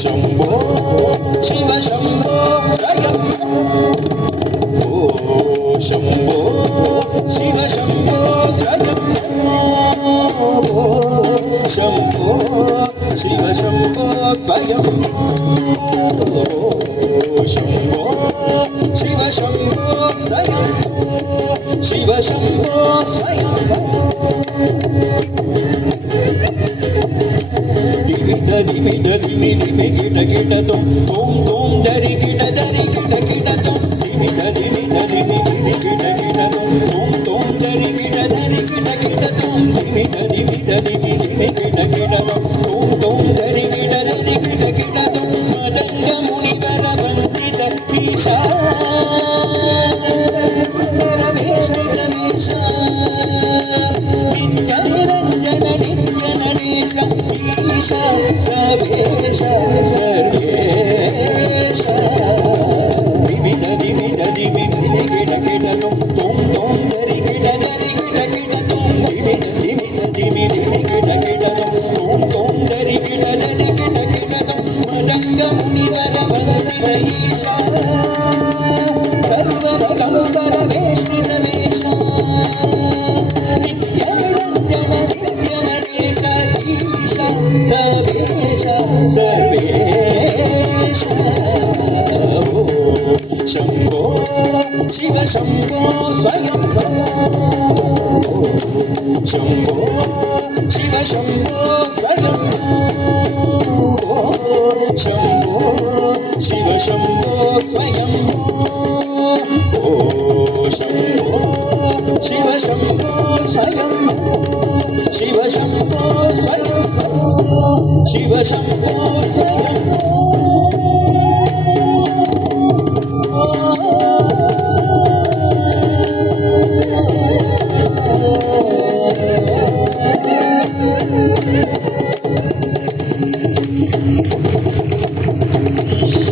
शंभो शिव शंभो स्वयं ओ शंभो शिव शंभो स्वयं ओ शंभो शिव शंभो स्वयं ओ शंभो शिव शंभो स्वयं शिव शंभो स्वयं धिमि धिमि धिमि गिट गिट तुम तुम दरि गिट तुम धिमि धिमि धिमि गिट गिट तुम दरि गिट तुम धिमि धिमि धिमि गिट तुम दरि गिट तुम मदंग मुनिवर वंदित ईशा रमेश नित्य निरंजन नित्य नरेश ईशा सर्वेश सर्वेश विविध विविध विविध गिट तुम दरि गिट तुम विविध विविध विविध गिट तुम दरि गिट मदंग मुनिवर वंदित ईशा सर्वर गंगर वेष्टि रमेश नित्य निरंजन नित्य नरेश ईशा सर्वेश सर्वेश शंभो शिव शंभो स्वयं शंभो शिव शंभो स्वयं शंभो शिव शंभो स्वयं ओ शंभो शिव शंभो स्वयं शिव शंभो स्वयं शिव शंभो स्वयं